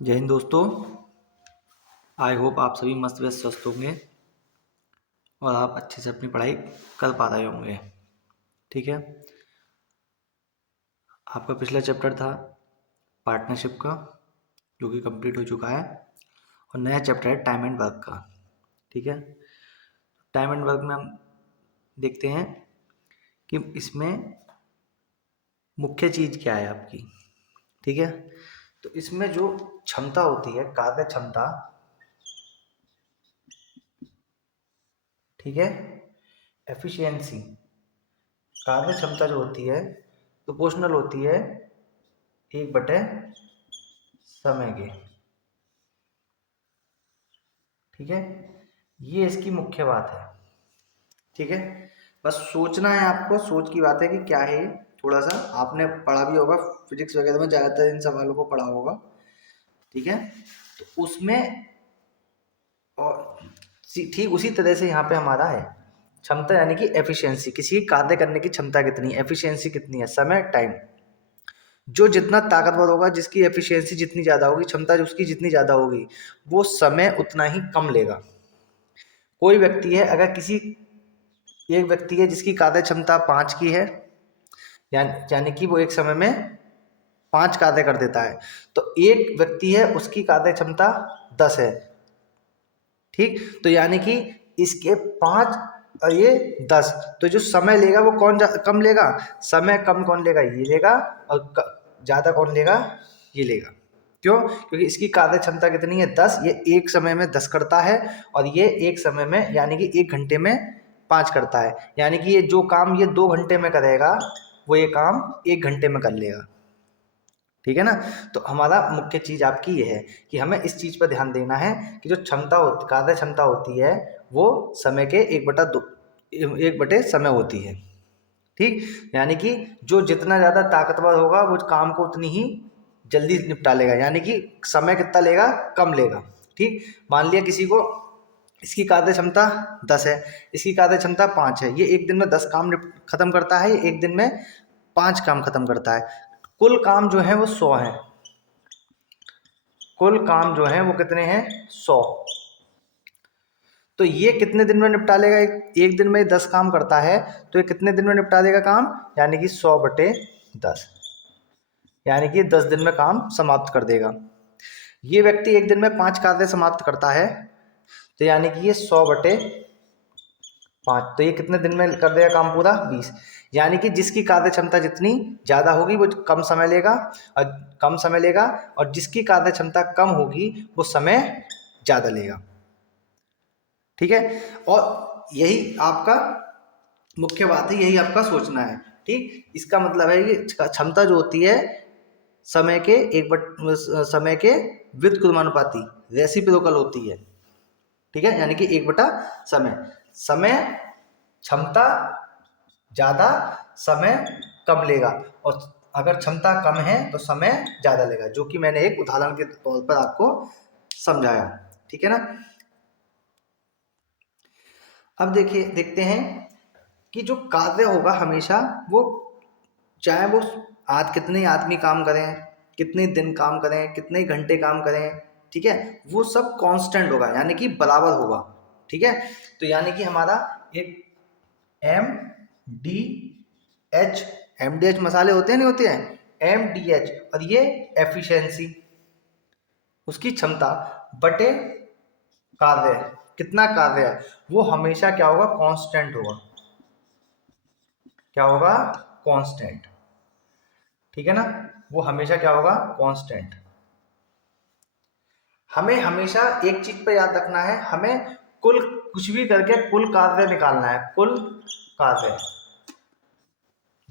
जय हिंद दोस्तों। I hope आप सभी मस्त व्यस्त स्वस्थ होंगे और आप अच्छे से अपनी पढ़ाई कर पा रहे होंगे। ठीक है, आपका पिछला चैप्टर था पार्टनरशिप का, जो कि कंप्लीट हो चुका है, और नया चैप्टर है टाइम एंड वर्क का। ठीक है, टाइम एंड वर्क में हम देखते हैं कि इसमें मुख्य चीज़ क्या है आपकी। ठीक है, तो इसमें जो क्षमता होती है, कार्य क्षमता, ठीक है, एफिशिएंसी, कार्य क्षमता जो होती है प्रोपोर्शनल होती है 1/समय के। ठीक है, ये इसकी मुख्य बात है। ठीक है, बस सोचना है आपको, सोच की बात है कि क्या है ये। थोड़ा सा आपने पढ़ा भी होगा, फिजिक्स वगैरह में ज़्यादातर इन सवालों को पढ़ा होगा। ठीक है, तो उसमें और ठीक उसी तरह से यहाँ पे हमारा है क्षमता, यानी कि एफिशिएंसी, किसी कार्य करने की क्षमता कितनी है, एफिशिएंसी कितनी है, समय, टाइम। जो जितना ताकतवर होगा, जिसकी एफिशिएंसी जितनी ज़्यादा होगी, क्षमता उसकी जितनी ज़्यादा होगी, वो समय उतना ही कम लेगा। कोई व्यक्ति है, अगर किसी एक व्यक्ति है जिसकी कार्य क्षमता 5 की है, यानी कि वो एक समय में 5 कार्य कर देता है, तो एक व्यक्ति है उसकी कार्य क्षमता 10 है। ठीक, तो यानी कि इसके 5 और ये 10, तो जो समय लेगा वो कौन कम लेगा, समय कम कौन लेगा, ये लेगा, और ज़्यादा कौन लेगा, ये लेगा। क्यों? क्योंकि इसकी कार्य क्षमता कितनी है, 10, ये एक समय में 10 करता है, और ये एक समय में यानी कि 1 घंटे में 5 करता है। यानी कि ये जो काम ये 2 घंटे में करेगा, वो ये काम 1 घंटे में कर लेगा। ठीक है ना, तो हमारा मुख्य चीज़ आपकी ये है कि हमें इस चीज़ पर ध्यान देना है कि जो क्षमता होती, कार्य क्षमता होती है, वो समय के 1/2 1 समय होती है। ठीक, यानी कि जो जितना ज़्यादा ताकतवर होगा वो काम को उतनी ही जल्दी निपटा लेगा, यानी कि समय कितना लेगा, कम लेगा। ठीक, मान लिया किसी को इसकी कार्य क्षमता 10 है, इसकी कार्य क्षमता 5 है, ये एक दिन में 10 काम खत्म करता है, ये एक दिन में 5 काम खत्म करता है। कुल काम जो है वो 100 है, कुल काम जो है वो कितने हैं, 100। तो ये कितने दिन में निपटा लेगा, एक दिन में 10 काम करता है, तो ये कितने दिन में निपटा देगा काम, यानी कि 100/10, यानी कि 10 दिन में काम समाप्त कर देगा। ये व्यक्ति एक दिन में 5 कार्य समाप्त करता है, तो यानी कि ये 100/5, तो ये कितने दिन में कर देगा काम पूरा, 20। यानी कि जिसकी कार्य क्षमता जितनी ज़्यादा होगी वो कम समय लेगा, और जिसकी कार्य क्षमता कम होगी वो समय ज़्यादा लेगा। ठीक है, और यही आपका मुख्य बात है, यही आपका सोचना है। ठीक, इसका मतलब है कि क्षमता जो होती है समय के समय के व्युत्क्रमानुपाती, रेसिप्रोकल होती है। ठीक है, यानी कि 1/समय, समय क्षमता ज़्यादा, समय कम लेगा, और अगर क्षमता कम है तो समय ज़्यादा लेगा, जो कि मैंने एक उदाहरण के तौर पर आपको समझाया। ठीक है ना, अब देखते हैं कि जो कार्य होगा हमेशा वो, चाहे वो आज कितने आदमी काम करें, कितने दिन काम करें, कितने घंटे काम करें, ठीक है, वो सब कांस्टेंट होगा, यानी कि बराबर होगा। ठीक है, तो यानी कि हमारा एक एम डी एच, MDH मसाले होते हैं, नहीं होते हैं, MDH, और ये एफिशिएंसी, उसकी क्षमता बटे कार्य, कितना कार्य है, वो हमेशा क्या होगा, कांस्टेंट होगा। क्या होगा, कांस्टेंट। ठीक है ना, वो हमेशा क्या होगा, कांस्टेंट। हमें हमेशा एक चीज पे याद रखना है, हमें कुल कुछ भी करके कुल कार्य निकालना है, कुल कार्य।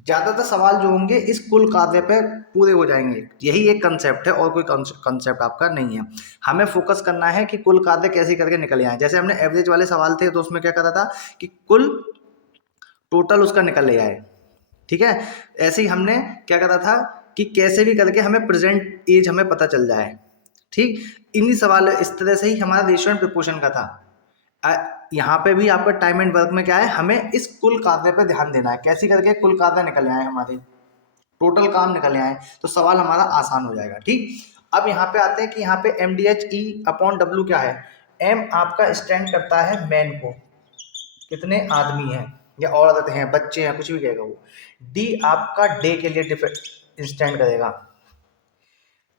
ज्यादातर सवाल जो होंगे इस कुल कार्य पे पूरे हो जाएंगे, यही एक कंसेप्ट है, और कोई कंसेप्ट आपका नहीं है। हमें फोकस करना है कि कुल कार्य कैसे करके निकल आए। जैसे हमने एवरेज वाले सवाल थे, तो उसमें क्या करा था कि कुल टोटल उसका निकल ले आए। ठीक है, ऐसे ही हमने क्या करा था कि कैसे भी करके हमें प्रेजेंट एज हमें पता चल जाए। ठीक, इन्हीं सवाल इस तरह से ही हमारा रेशियो एंड प्रोपोर्शन का था। यहाँ पे भी आपका टाइम एंड वर्क में क्या है, हमें इस कुल कार्य पे ध्यान देना है, कैसे करके कुल कार्य निकल आए, हमारे टोटल काम निकल आए, तो सवाल हमारा आसान हो जाएगा। ठीक, अब यहाँ पे आते हैं कि यहाँ पे MDHE/W क्या है। M आपका स्टैंड करता है मैन को, कितने आदमी हैं या औरत हैं, बच्चे हैं, कुछ भी कहेगा वो। D आपका डे के लिए स्टैंड करेगा।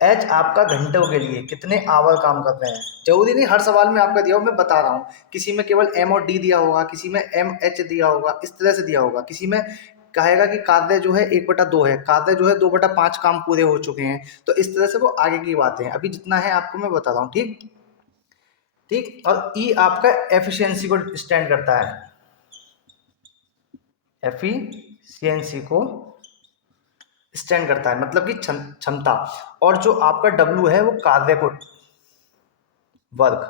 H आपका घंटों के लिए, कितने आवर काम कर रहे हैं। जरूरी नहीं हर सवाल में आपका दिया हो, मैं बता रहा हूँ, किसी में केवल M और D दिया होगा, किसी में MH दिया होगा, इस तरह से दिया होगा। किसी में कहेगा कि कार्य जो है 1/2 है, कार्य जो है 2/5 काम पूरे हो चुके हैं। तो इस तरह से वो आगे की बातें हैं, अभी जितना है आपको मैं बता रहा हूँ। ठीक ठीक। और E आपका एफिशिएंसी को स्टैंड करता है, एफिशिएंसी को स्टैंड करता है, मतलब कि क्षमता। और जो आपका W है वो कार्य को, वर्क,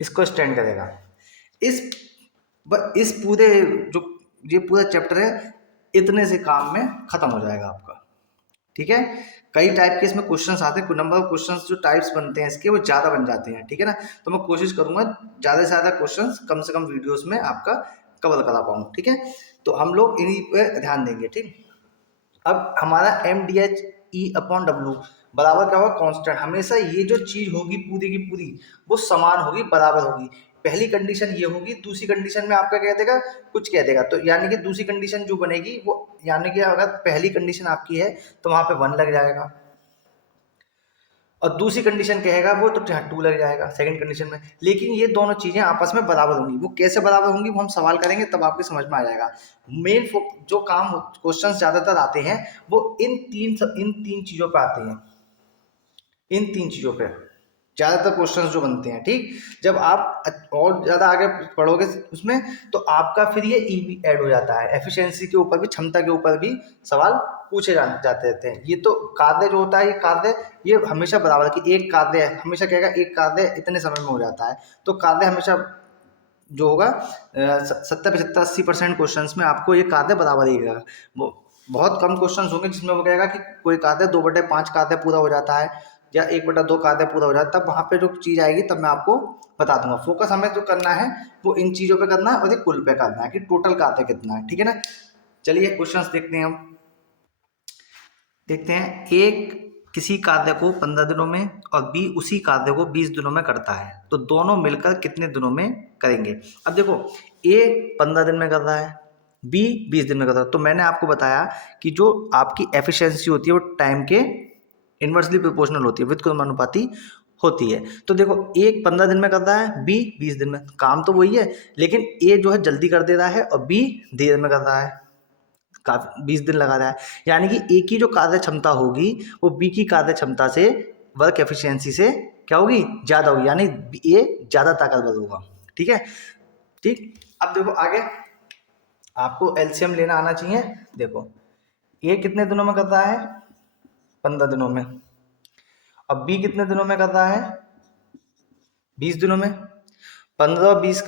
इसको स्टैंड करेगा। इस पूरे जो ये पूरा चैप्टर है इतने से काम में खत्म हो जाएगा आपका। ठीक है, कई टाइप के इसमें क्वेश्चंस आते हैं, नंबर ऑफ क्वेश्चंस जो टाइप्स बनते हैं इसके वो ज़्यादा बन जाते हैं। ठीक है ना, तो मैं कोशिश करूंगा ज़्यादा से ज़्यादा क्वेश्चंस कम से कम वीडियोस में आपका कवर करा पाऊँ। ठीक है, तो हम लोग इन्हीं पे ध्यान देंगे। ठीक, अब हमारा MDHE/W बराबर क्या होगा, कांस्टेंट। हमेशा ये जो चीज होगी पूरी की पूरी वो समान होगी, बराबर होगी। पहली कंडीशन ये होगी, दूसरी कंडीशन में आपका कह देगा कुछ कह देगा, तो यानी कि दूसरी कंडीशन जो बनेगी वो, यानी कि अगर पहली कंडीशन आपकी है तो वहां पे 1 लग जाएगा, और दूसरी कंडीशन कहेगा वो तो 2 लग जाएगा सेकंड कंडीशन में। लेकिन ये दोनों चीजें आपस में बराबर होंगी। वो कैसे बराबर होंगी वो हम सवाल करेंगे तब आपके समझ में आ जाएगा। मेन जो काम क्वेश्चंस ज्यादातर आते हैं वो इन तीन चीजों पे आते हैं, इन 3 चीजों पे ज्यादातर क्वेश्चंस जो बनते हैं। ठीक, जब आप और ज्यादा आगे पढ़ोगे उसमें तो आपका फिर ये ई भी ऐड हो जाता है, एफिशिएंसी के ऊपर भी, क्षमता के ऊपर भी सवाल पूछे जाते रहते हैं। ये तो कार्य जो होता है, ये कार्य ये हमेशा बराबर है कि एक कार्य हमेशा कहेगा एक कार्य इतने समय में हो जाता है। तो कार्य हमेशा जो होगा 70, 75, 80% क्वेश्चन में आपको ये कार्य बराबर ही रहेगा। वो बहुत कम क्वेश्चन होंगे जिसमें वो कहेगा कि कोई कार्य 2/5 कार्य पूरा हो जाता है या 1/2 कार्य पूरा हो जाता है। तब वहाँ पे जो चीज़ आएगी तब मैं आपको बता दूंगा। फोकस हमें जो करना है वो इन चीज़ों पे करना है और ये कुल पे करना है कि टोटल कार्य कितना है। ठीक है ना, चलिए क्वेश्चंस देखते हैं हम। देखते हैं, एक किसी कार्य को 15 दिनों में और बी उसी कार्य को 20 दिनों में करता है, तो दोनों मिलकर कितने दिनों में करेंगे। अब देखो, ए 15 दिन में कर रहा है, बी 20 दिन में कर रहा है, तो मैंने आपको बताया कि जो आपकी एफिशिएंसी होती है वो टाइम के इन्वर्सली प्रोपोर्शनल होती है, व्युत्क्रमानुपाती होती है। तो देखो, एक 15 दिन में कर रहा है, बी 20 दिन में, काम तो वही है, लेकिन ए जो है जल्दी कर दे रहा है और बी देर में कर रहा है, काफी 20 दिन लगा रहा है। यानी कि ए की जो कार्य क्षमता होगी वो बी की कार्य क्षमता से, वर्क एफिशिएंसी से क्या होगी, ज्यादा होगी, यानी ए ज्यादा ताकतवर होगा। ठीक है, ठीक। अब देखो आगे आपको एलसीएम लेना आना चाहिए। देखो, ए कितने दिनों में कर रहा है, 15 दिनों में, अब बी कितने दिनों में कर रहा है, 20 दिनों में। 15 और 20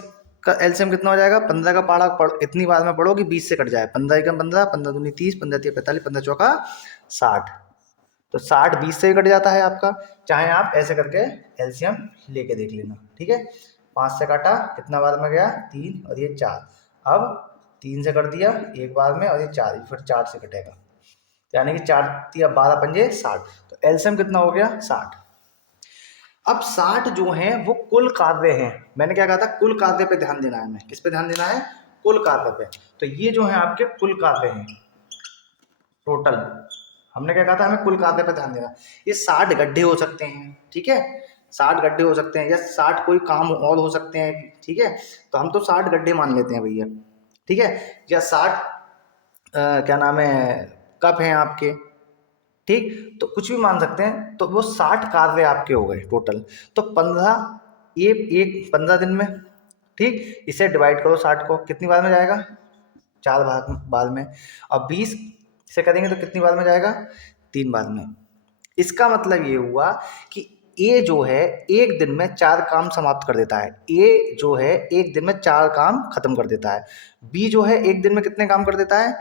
का एलसीएम कितना हो जाएगा, 15 का पढ़ा इतनी बार में पढ़ो कि 20 से कट जाए। 15 एकम 15, 15 दूनी 30, 15 तिया 45, 15 चौका 60। तो 60 20 से भी कट जाता है आपका। चाहे आप ऐसे करके एलसीएम लेके देख लेना। ठीक है, 5 से काटा, कितना बार में गया, 3 और ये 4। अब 3 से कर दिया एक बार में और ये 4, फिर 4 से कटेगा, यानी कि 4 तिया 12 पंजे 60। तो एलसीएम कितना हो गया, 60। अब 60 जो हैं वो कुल कार्य हैं। मैंने क्या कहा था, कुल कार्य पे ध्यान देना है, हमें किस पे ध्यान देना है, कुल कार्य पे। तो ये जो है आपके कुल कार्य हैं टोटल। हमने क्या कहा था, हमें कुल कार्य पे ध्यान देना। ये 60 गड्ढे हो सकते हैं। ठीक है, 60 गड्ढे हो सकते हैं या 60 कोई काम और हो सकते हैं। ठीक है, तो हम तो 60 गड्ढे मान लेते हैं भैया। ठीक है, या 60 क्या नाम है कप हैं आपके। ठीक, तो कुछ भी मान सकते हैं। तो वो 60 कार्य आपके हो गए टोटल। तो 15 ये एक 15 दिन में। ठीक, इसे डिवाइड करो 60 को, कितनी बार में जाएगा, 4 बार में। और 20 से करेंगे तो कितनी बार में जाएगा, 3 बार में। इसका मतलब ये हुआ कि ए जो है एक दिन में 4 काम समाप्त कर देता है। ए जो है एक दिन में 4 काम खत्म कर देता है। बी जो है एक दिन में कितने काम कर देता है,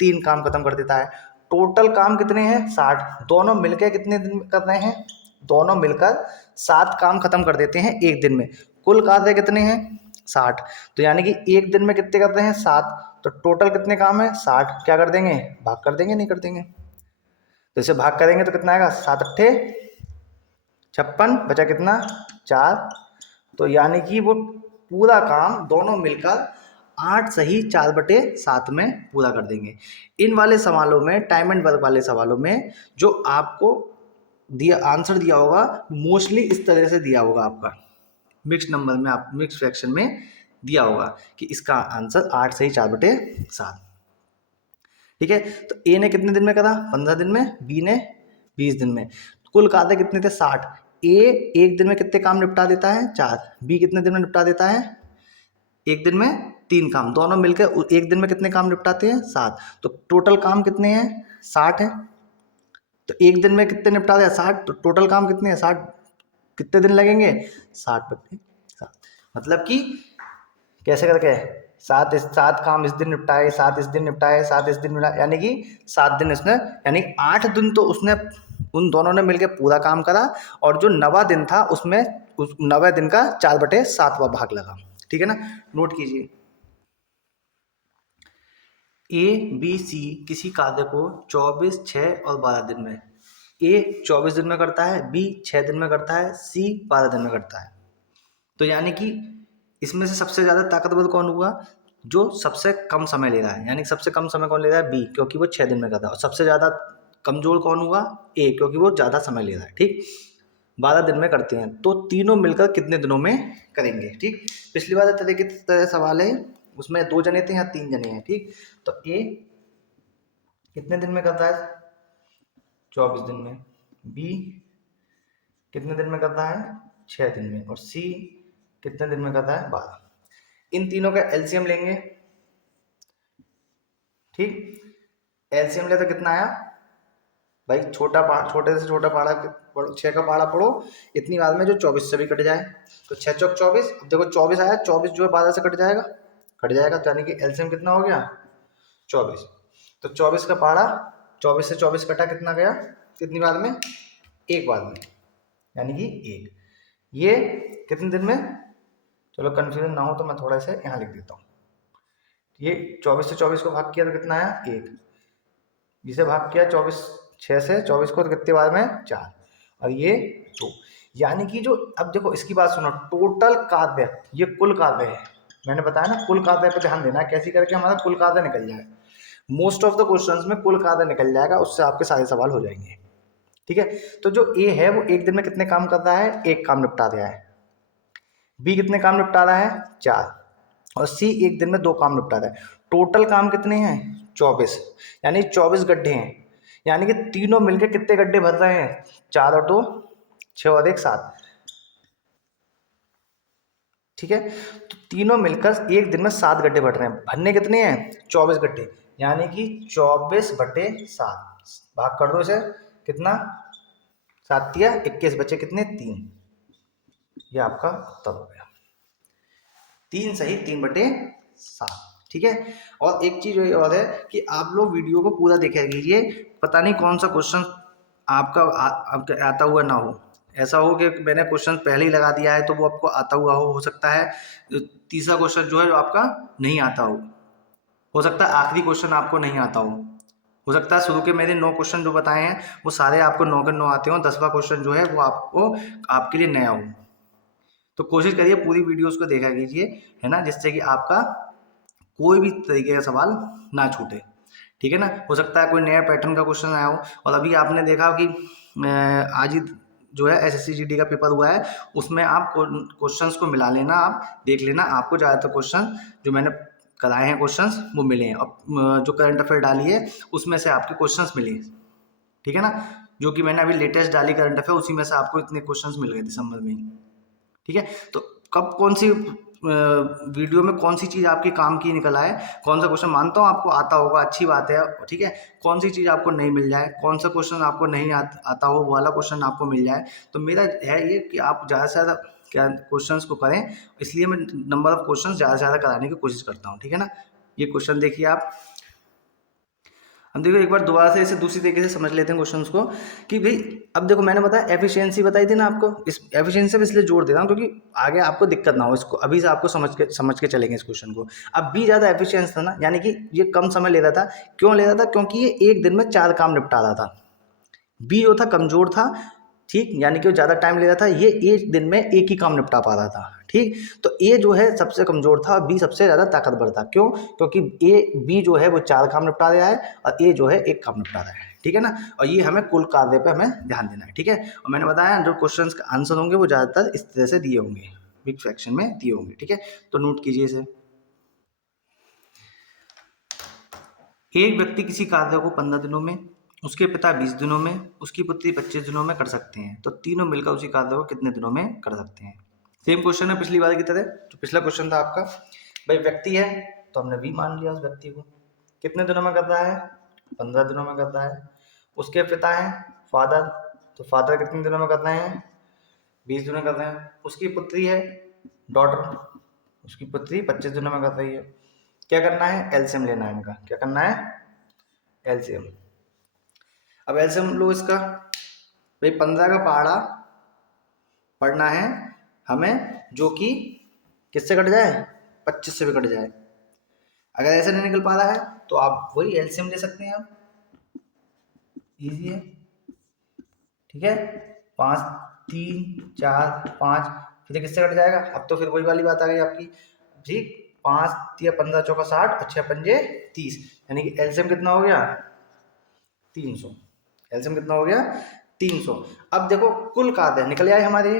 3 काम खत्म कर देता है। टोटल काम कितने हैं, 60। दोनों मिलकर कितने दिन कर रहे हैं, दोनों मिलकर 7 काम खत्म कर देते हैं एक दिन में। कुल कार्य कितने हैं, 60। तो यानी कि एक दिन में कितने कर रहे हैं, 7। तो टोटल कितने काम है, 60। क्या कर देंगे, भाग कर देंगे, नहीं कर देंगे। तो इसे भाग करेंगे तो कितना आएगा, 7 अट्ठे 56, बचा कितना 4। तो यानी कि वो पूरा काम दोनों मिलकर 8 सही 4/7 में पूरा कर देंगे। इन वाले सवालों में, टाइम एंड वर्क वाले सवालों में जो आपको दिया आंसर दिया होगा मोस्टली इस तरह से दिया होगा, आपका मिक्स नंबर में, आप मिक्स फ्रैक्शन में दिया होगा कि इसका आंसर 8 सही 4/7। ठीक है, तो ए ने कितने दिन में करा, 15 दिन में, बी ने 20 दिन में। कुल काते कितने थे, 60। ए एक दिन में कितने काम निपटा देता है, 4। बी कितने दिन में निपटा देता है, एक दिन में 3 काम। दोनों मिलकर एक दिन में कितने काम निपटाते हैं, 7। तो टोटल काम कितने हैं, 60 है। तो एक दिन में कितने निपटा दिया, 60। तो टोटल काम कितने हैं, 60। कितने दिन लगेंगे, 60/7। मतलब कि कैसे करके 7 काम इस दिन निपटाए, 7 इस दिन निपटाए, 7 इस दिन निपटाए, यानी कि 7 दिन इसने, यानी 8 दिन तो उसने, उन दोनों ने मिलकर पूरा काम करा। और जो 9वां दिन था उसमें उस 9वें दिन का 4/7वां भाग लगा। ठीक है ना, नोट कीजिए। ABC किसी कार्य को 24, 6 और 12 दिन में, A 24 दिन में करता है, B 6 दिन में करता है, C 12 दिन में करता है। तो यानी कि इसमें से सबसे ज़्यादा ताकतवर कौन हुआ, जो सबसे कम समय ले रहा है। यानी सबसे कम समय कौन ले रहा है, B, क्योंकि वो 6 दिन में करता है। और सबसे ज़्यादा कमजोर कौन हुआ, A, क्योंकि वो ज़्यादा समय ले रहा है। ठीक, 12 दिन में करते हैं। तो तीनों मिलकर कितने दिनों में करेंगे। ठीक, पिछली बार तरह की तरह सवाल है, उसमें 2 जने थे, यहाँ 3 जने हैं। ठीक, तो A कितने दिन में करता है, 24 दिन में। B कितने दिन में करता है, 6 दिन में। और C कितने दिन में करता है, 12। इन तीनों का एलसीएम लेंगे। ठीक, एलसीएम ले तो कितना आया भाई, छोटे से छोटा पहाड़ा 6 का पहाड़ा पढ़ो इतनी बार में, जो 24 से भी कट जाए। तो 6 चौक 24। अब देखो 24 आया, 24 जो है 12 से कट जाएगा, तो यानी कि एलसीएम कितना हो गया, 24। तो 24 का पहाड़ा, 24 से 24 कटा, कितना गया, कितनी बार में, एक बार में, यानी कि 1। ये कितने दिन में, चलो कंफ्यूजन ना हो तो मैं थोड़ा सा यहाँ लिख देता हूँ। ये 24 से 24 को भाग किया तो कितना आया, 1। जिसे भाग किया 24 6 से 24 को, तो कितने बार में, 4। और ये 2। यानी कि जो, अब देखो इसकी बात सुनो, टोटल कार्य, ये कुल कार्य है। मैंने बताया ना, कुल कार्य पे ध्यान देना है, कैसे करके हमारा कुल कार्य निकल जाए। मोस्ट ऑफ द क्वेश्चंस में कुल कार्य निकल जाएगा, उससे आपके सारे सवाल हो जाएंगे। ठीक है, तो जो ए है वो एक दिन में कितने काम कर रहा है, 1 काम निपटा दिया है। बी कितने काम निपटा रहा है, 4। और सी एक दिन में 2 काम निपटा रहा है। टोटल काम कितने हैं, 24। यानी 24 गड्ढे हैं। यानी कि तीनों मिलकर कितने गड्ढे भर रहे हैं, 4 और 2 6 और 1 7। ठीक है, तो तीनों मिलकर एक दिन में 7 गड्ढे भर रहे हैं। भरने कितने हैं, 24 गड्ढे। यानी कि 24/7 भाग कर दो इसे, कितना, 7 या 21, बचे कितने, 3। ये आपका उत्तर हो गया, 3 सही 3/7। ठीक है, और एक चीज और है कि आप लोग वीडियो को पूरा देखा कीजिए। पता नहीं कौन सा क्वेश्चन आपका आता हुआ ना हो, ऐसा हो कि मैंने क्वेश्चन पहले ही लगा दिया है तो वो आपको आता हुआ हो सकता है तीसरा क्वेश्चन जो है जो आपका नहीं आता हो सकता है आखिरी क्वेश्चन आपको नहीं आता हो सकता है शुरू के मेरे 9 क्वेश्चन जो बताए हैं वो सारे आपको 9 के 9 आते हो, 10वां क्वेश्चन जो है वो आपके लिए नया हो। तो कोशिश करिए पूरी वीडियोस को देखा कीजिए, है ना, जिससे कि आपका कोई भी तरीके का सवाल ना छूटे। ठीक है ना, हो सकता है कोई नया पैटर्न का क्वेश्चन आया हो। और अभी आपने देखा कि आज ही जो है SSC GD का पेपर हुआ है, उसमें आप क्वेश्चंस को मिला लेना, आप देख लेना, आपको ज़्यादातर क्वेश्चन जो मैंने कराए हैं क्वेश्चंस वो मिले हैं। अब जो करंट अफेयर डाली है उसमें से आपके क्वेश्चंस मिले हैं। ठीक है ना, जो कि मैंने अभी लेटेस्ट डाली करंट अफेयर, उसी में से आपको इतने क्वेश्चंस मिल गए दिसंबर में ही। ठीक है, तो कब कौन सी वीडियो में कौन सी चीज़ आपके काम की निकल आए, कौन सा क्वेश्चन मानता हूँ आपको आता होगा, अच्छी बात है। ठीक है, कौन सी चीज़ आपको नहीं मिल जाए, कौन सा क्वेश्चन आपको नहीं आता हो वो वाला क्वेश्चन आपको मिल जाए, तो मेरा है ये कि आप ज़्यादा से ज़्यादा क्या क्वेश्चंस को करें, इसलिए मैं नंबर ऑफ क्वेश्चन ज़्यादा से ज़्यादा कराने की कोशिश करता हूँ। ठीक है ना, ये क्वेश्चन देखिए आप। अब देखो एक बार दोबारा से इसे दूसरी तरीके से समझ लेते हैं क्वेश्चंस को कि भाई अब देखो मैंने बताया एफिशिएंसी बताई थी ना आपको, इस एफिशिएंसी में इसलिए जोड़ दे रहा हूँ क्योंकि आगे आपको दिक्कत ना हो, इसको अभी से आपको समझ के चलेंगे इस क्वेश्चन को। अब बी ज़्यादा एफिशिएंस था ना, यानी कि ये कम समय ले रहा था। क्यों ले रहा था, क्योंकि ये एक दिन में 4 काम निपटा रहा था। बी जो था कमज़ोर था, ठीक, यानी कि वो ज़्यादा टाइम ले रहा था, ये एक दिन में एक ही काम निपटा पा रहा था, ठीक। तो ए जो है सबसे कमज़ोर था और बी सबसे ज़्यादा ताकतवर था। क्यों? क्योंकि बी जो है वो 4 काम निपटा रहा है और ए जो है 1 काम निपटा रहा है, ठीक है ना। और ये हमें कुल कार्य पे हमें ध्यान देना है, ठीक है। और मैंने बताया जो क्वेश्चन का आंसर होंगे वो ज़्यादातर इस तरह से दिए होंगे, बिग फ्रैक्शन में दिए होंगे, ठीक है। तो नोट कीजिए इसे। एक व्यक्ति किसी कार्य को 15 दिनों में, उसके पिता 20 दिनों में, उसकी पुत्री 25 दिनों में कर सकते हैं, तो तीनों मिलकर उसी कार्य को कितने दिनों में कर सकते हैं। सेम क्वेश्चन है पिछली बार की तरह, जो पिछला क्वेश्चन था आपका। भाई व्यक्ति है तो हमने भी मान लिया उस व्यक्ति को, कितने दिनों में करता है, 15 दिनों में करता है। उसके पिता है फादर, तो फादर कितने दिनों में करते हैं, 20 दिनों में करते हैं। उसकी पुत्री है डॉटर, उसकी पुत्री 25 दिनों में कर रही है। क्या करना है, एलसीएम लेना है इनका। क्या करना है, एलसीएम। अब एलसीएम लो इसका। भाई 15 का पहाड़ा पढ़ना है हमें, जो कि किससे कट जाए, 25 से भी कट जाए। अगर ऐसे नहीं निकल पा रहा है तो आप वही एलसीएम ले सकते हैं, आप इजी है, ठीक है। 5 3 4 5 फिर किससे कट जाएगा, अब तो फिर वही वाली बात आ गई आपकी, ठीक। 5 या 15 चौका 60 और 6 पंजे 30, यानी कि एलसीएम कितना हो गया, 300। एलसीएम कितना हो गया, 300। अब देखो कुल कार्य निकल आए हमारे,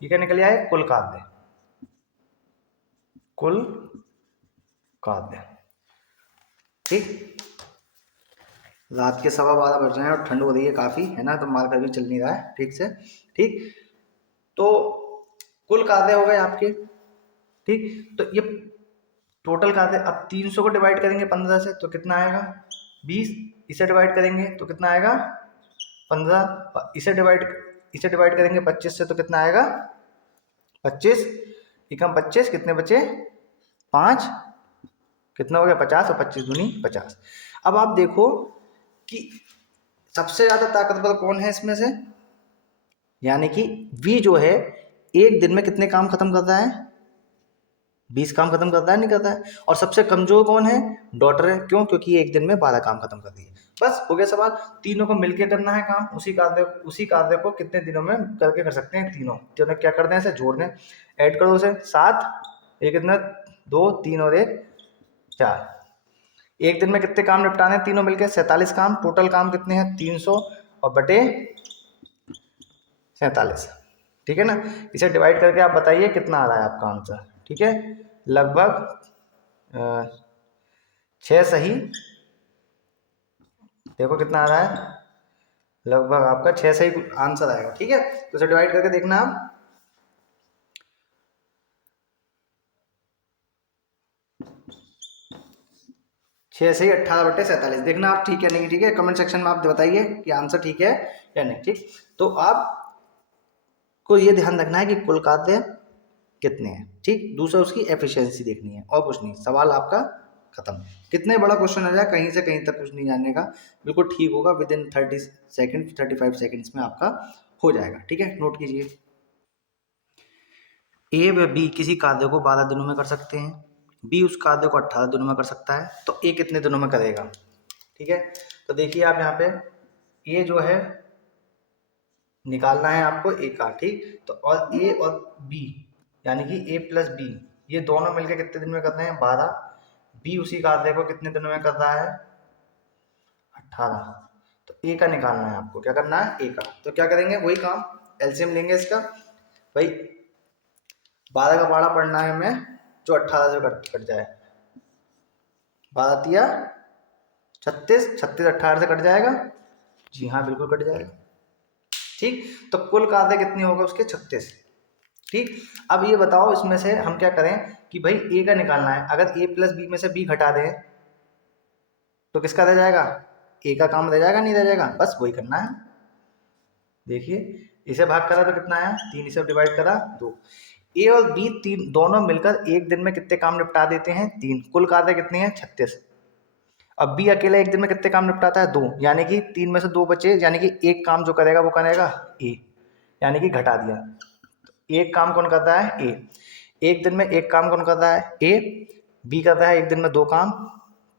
ये क्या निकल आए, कुल कार्य, कुल कार्य, ठीक। रात के 12:15 बज रहे हैं और ठंड हो रही है काफ़ी, है ना, तो मार्कर भी चल नहीं रहा है ठीक से, ठीक। तो कुल कार्य हो गए आपके, ठीक। तो ये टोटल कार्य, अब 300 को डिवाइड करेंगे 15 से तो कितना आएगा, 20। इसे डिवाइड करेंगे तो कितना आएगा, 15। इसे डिवाइड करेंगे 25 से तो कितना आएगा, 25। एकम 25 कितने बचे, 5, कितना हो गया 50, और 25 दूनी 50। अब आप देखो कि सबसे ज़्यादा ताकतवर कौन है इसमें से, यानी कि वी जो है एक दिन में कितने काम खत्म कर रहा है, 20 काम खत्म करता है, नहीं करता है। और सबसे कमजोर कौन है, डॉटर है। क्यों? क्योंकि ये एक दिन में 12 काम खत्म कर दिए। बस हो गया सवाल। तीनों को मिलके करना है काम, उसी कार्य को कितने दिनों में करके कर सकते हैं तीनों। क्या कर दें, इसे जोड़ दें, ऐड करो उसे, 7 एक कितना, 2 3 और 1 4। एक दिन में कितने काम निपटाने हैं तीनों मिलके, 47 काम। टोटल काम कितने हैं, 300 और बटे 47, ठीक है ना। इसे डिवाइड करके आप बताइए कितना आ रहा है आपका आंसर, ठीक है। लगभग 6 सही, देखो कितना आ रहा है, लगभग आपका 6 सही आंसर आएगा, ठीक है। तो इसे डिवाइड करके देखना आप, छः सही 18/47। देखना आप ठीक है नहीं, ठीक है। कमेंट सेक्शन में आप बताइए कि आंसर ठीक है या नहीं, ठीक। तो आपको ये ध्यान रखना है कि कुल कार्य कितने हैं, ठीक। दूसरा उसकी एफिशिएंसी देखनी है और कुछ नहीं, सवाल आपका खत्म। कितने बड़ा क्वेश्चन आ जाए, कहीं से कहीं तक कुछ नहीं जानने का, बिल्कुल ठीक होगा। विदिन 30 सेकेंड 35 सेकेंड्स में आपका हो जाएगा, ठीक है। नोट कीजिए, ए व बी किसी कार्य को 12 दिनों में कर सकते हैं, बी उस कार्य को 18 दिनों में कर सकता है, तो ए कितने दिनों में करेगा, ठीक है। तो देखिए आप यहाँ पे ए जो है निकालना है आपको ए का, ठीक। तो और ए और बी यानी कि ए प्लस बी, ये दोनों मिलकर कितने दिन में कर रहे हैं, 12। बी उसी कार्य को कितने दिनों में कर रहा है, 18। तो ए का निकालना है आपको, क्या करना है, ए का। तो क्या करेंगे, वही काम, एलसीएम लेंगे इसका। भाई 12 का पहाड़ा पढ़ना है हमें जो 18 से कट जाए, 12 तिया 36, 36 18 से कट जाएगा, जी हाँ बिल्कुल कट जाएगा, ठीक। तो कुल कार्य कितनी होगा उसके, 36, ठीक। अब ये बताओ इसमें से हम क्या करें कि भाई ए का निकालना है। अगर ए प्लस बी में से बी घटा दें तो किसका रह जाएगा, ए का काम रह जाएगा, नहीं रह जाएगा, बस वही करना है। देखिए इसे भाग करा तो कितना आया, 3, इसे डिवाइड करा 2। ए और बी तीन दोनों मिलकर एक दिन में कितने काम निपटा देते हैं, 3। कुल कार्य कितनी है, 36। अब बी अकेला एक दिन में कितने काम निपटाता है, 2, यानी कि 3 में से 2 बचे, यानी कि एक काम जो करेगा वो करेगा ए, यानी कि घटा दिया। एक काम कौन करता है, ए। एक दिन में एक काम कौन कर रहा है, ए। बी करता है एक दिन में 2 काम।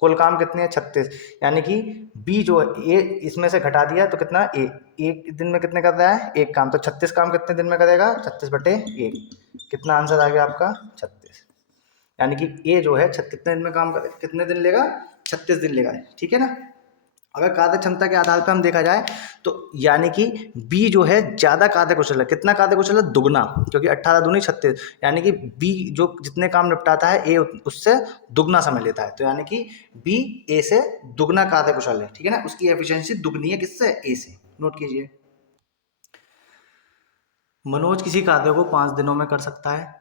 कुल काम कितने हैं, 36, यानी कि बी जो ए इसमें से घटा दिया तो कितना, ए। एक दिन में कितने कर रहा है, एक काम, तो 36 काम कितने दिन में करेगा, 36/1। कितना आंसर आ गया आपका, 36। यानी कि ए जो है कितने दिन में काम कर, कितने दिन लेगा, 36 दिन लेगा, ठीक है ना। अगर कार्य क्षमता के आधार पर हम देखा जाए तो यानी कि बी जो है ज़्यादा कार्य कुशल है, कितना कार्य कुशल है, दुगना, क्योंकि 18 दूनी 36, यानी कि बी जो जितने काम निपटाता है ए उससे दुगना समय लेता है, तो यानी कि बी ए से दुगना कार्य कुशल है, ठीक है ना, उसकी एफिशिएंसी दुगनी है, किससे, ए से। नोट कीजिए, मनोज किसी कार्य को 5 दिनों में कर सकता है,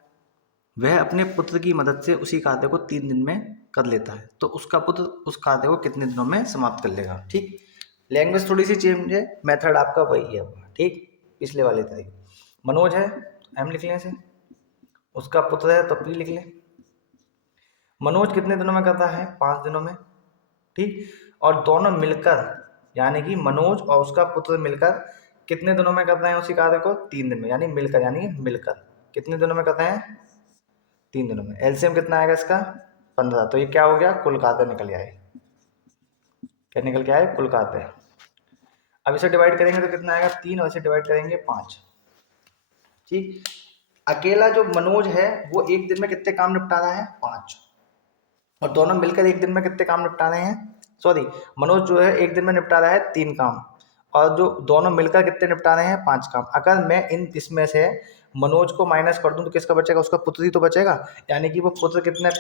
वह अपने पुत्र की मदद से उसी कार्य को 3 दिन में कर लेता है, तो उसका पुत्र उस कार्य को कितने दिनों में समाप्त कर लेगा। ठीक, लैंग्वेज थोड़ी सी चेंज है, मेथड आपका वही है, ठीक, पिछले वाले तरीके। मनोज है, एम लिख लें इसे, उसका पुत्र है तो पी लिख लें। मनोज कितने दिनों में करता है, 5 दिनों में, ठीक, और दोनों मिलकर यानी कि मनोज और उसका पुत्र मिलकर कितने दिनों में करते हैं उसी कार्य को, 3 दिन में, यानी मिलकर, यानी मिलकर कितने दिनों में करते हैं, 3 दिनों में। एलसीएम कितना आएगा इसका, 15, तो ये क्या हो गया, कुल कार्य निकल आए, क्या निकल के आए, कुल कार्य। अब इसे डिवाइड करेंगे तो कितना आएगा, 3, और इसे डिवाइड करेंगे 5, ठीक। अकेला जो मनोज है वो एक दिन में कितने काम निपटा रहा है, 5, और दोनों मिलकर एक दिन में कितने काम निपटा रहे हैं, सॉरी, मनोज जो है एक दिन में निपटा रहा है 3 काम, और जो दोनों मिलकर कितने निपटा रहे हैं, 5 काम। अगर मैं इन इसमें से मनोज को माइनस कर दूं तो किसका बचेगा, उसका पुत्र ही तो बचेगा, यानी कि वो पुत्र कितने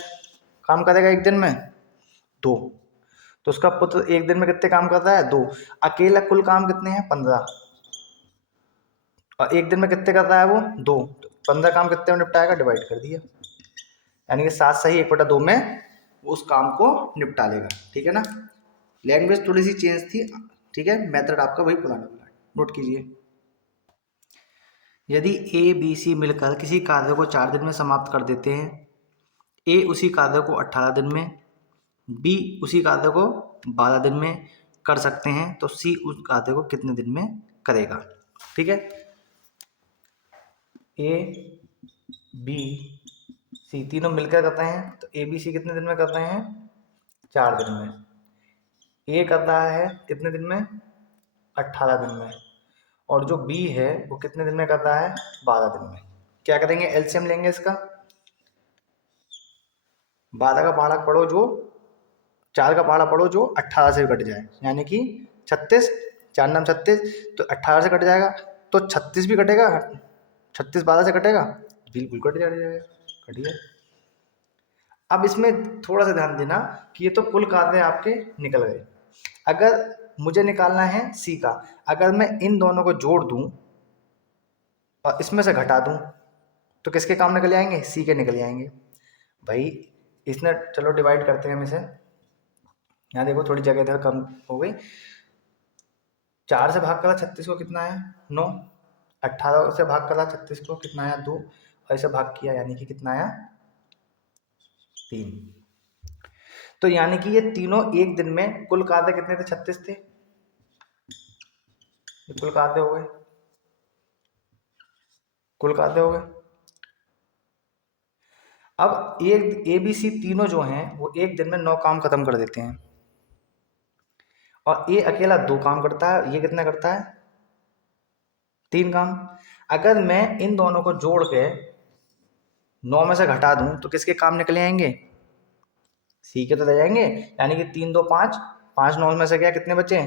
काम करेगा एक दिन में, 2, तो उसका पुत्र एक दिन में कितने काम कर रहा है, 2। अकेला कुल काम कितने हैं, 15, और एक दिन में कितने कर रहा है वो, 2, तो 15 काम कितने में निपटाएगा, डिवाइड कर दिया, यानी कि 7 सही 1/2 में उस काम को निपटा लेगा, ठीक है ना। लैंग्वेज थोड़ी सी चेंज थी, ठीक है, मेथड आपका वही पुराना वाला। नोट कीजिए, यदि ए बी सी मिलकर किसी कार्य को 4 दिन में समाप्त कर देते हैं, ए उसी कार्य को 18 दिन में, बी उसी कार्य को 12 दिन में कर सकते हैं, तो सी उस कार्य को कितने दिन में करेगा, ठीक है। ए बी सी तीनों मिलकर करते हैं, तो ए बी सी कितने दिन में कर रहे हैं, 4 दिन में। ए कर रहा है कितने दिन में, 18 दिन में, और जो बी है वो कितने दिन में कर रहा है, 12 दिन में। क्या करेंगे, एलसीएम लेंगे इसका, 12 का पहाड़ा पढ़ो जो, 4 का पहाड़ा पढ़ो जो 18 से कट जाए, यानी कि 36, 4 नाम 36, तो 18 से कट जाएगा, तो 36 भी कटेगा, 36 12 से कटेगा, बिल्कुल कट जाएगा, कटिए। अब इसमें थोड़ा सा ध्यान देना कि ये तो कुल कार्य आपके निकल गए, अगर मुझे निकालना है सी का, अगर मैं इन दोनों को जोड़ दूं और इसमें से घटा दूं तो किसके काम निकल आएंगे, सी के निकल आएंगे भाई। इसने, चलो डिवाइड करते हैं हम इसे, यहाँ देखो थोड़ी जगह इधर कम हो गई, 4 से भाग करा 36 को कितना आया, 9, 18 से भाग करा 36 को कितना आया, 2, और इसे भाग किया यानी कि कितना आया, 3। तो यानी कि ये तीनों एक दिन में कुल कार्य कितने थे, 36 थे, ये कुल कार्य हो गए, कुल कार्य हो गए। अब एक ए बी सी तीनों जो हैं वो एक दिन में 9 काम खत्म कर देते हैं, और ए अकेला 2 काम करता है, ये कितना करता है, 3 काम। अगर मैं इन दोनों को जोड़ के 9 में से घटा दूं तो किसके काम निकले आएंगे, सी के तो रह जाएंगे, यानी कि 3 2 5, 5 9 में से क्या कितने बचे,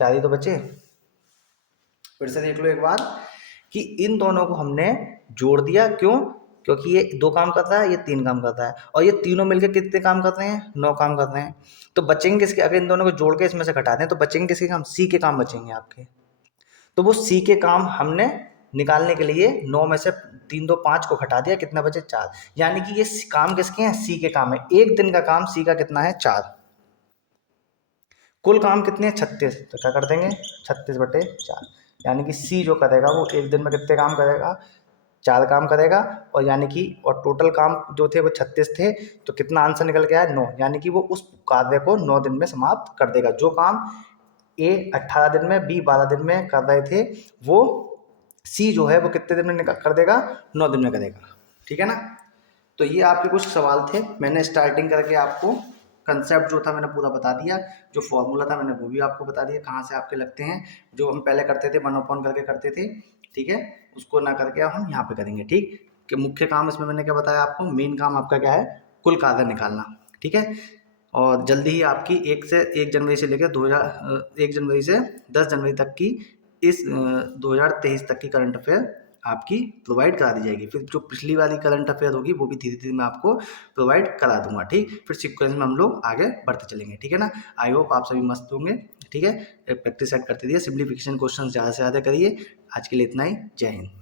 4 ही तो बचे। फिर से देख लो एक बार कि इन दोनों को हमने जोड़ दिया, क्यों, क्योंकि ये 2 काम करता है, ये 3 काम करता है, और ये तीनों मिलकर कितने काम कर रहे हैं, 9 काम कर रहे हैं, तो बचेंगे किसके, अगर इन दोनों को जोड़ के इसमें से घटा दें तो बचेंगे किसके काम, सी के काम बचेंगे आपके। तो वो सी के काम हमने निकालने के लिए 9 में से 3 2 5 को घटा दिया, कितना बचे, 4, यानी कि ये काम किसके हैं, सी के काम है। एक दिन का काम सी का कितना है, 4, कुल काम कितने हैं, 36, तो क्या कर देंगे 36/4, यानी कि सी जो करेगा वो एक दिन में कितने काम करेगा, 4 काम करेगा, और यानी कि और टोटल काम जो थे वो 36 थे, तो कितना आंसर निकल के आया, 9, यानी कि वो उस कार्य को 9 दिन में समाप्त कर देगा। जो काम ए 18 दिन में, बी 12 दिन में कर रहे थे, वो सी जो है वो कितने दिन में कर देगा, 9 दिन में करेगा, ठीक है ना। तो ये आपके कुछ सवाल थे, मैंने स्टार्टिंग करके आपको कंसेप्ट जो था मैंने पूरा बता दिया, जो फॉर्मूला था मैंने वो भी आपको बता दिया, कहाँ से आपके लगते हैं, जो हम पहले करते थे 1/, करके करते थे, ठीक है, उसको ना करके अब हम यहाँ पे करेंगे। ठीक, कि मुख्य काम इसमें मैंने क्या बताया आपको, मेन काम आपका क्या है, कुल कार्य निकालना। ठीक है, और जल्दी ही आपकी 1 जनवरी से लेकर 1 जनवरी से 10 जनवरी तक की इस 2023 तक की करंट अफेयर आपकी प्रोवाइड करा दी जाएगी। फिर जो पिछली वाली करंट अफेयर होगी वो भी धीरे धीरे मैं आपको प्रोवाइड करा दूंगा। ठीक, फिर सीक्वेंस में हम लोग आगे बढ़ते चलेंगे। ठीक है ना, आई होप आप सभी मस्त होंगे। ठीक है, प्रैक्टिस सेट करते रहिए, सिंप्लीफिकेशन क्वेश्चन ज़्यादा से ज़्यादा करिए। आज के लिए इतना ही, जय हिंद।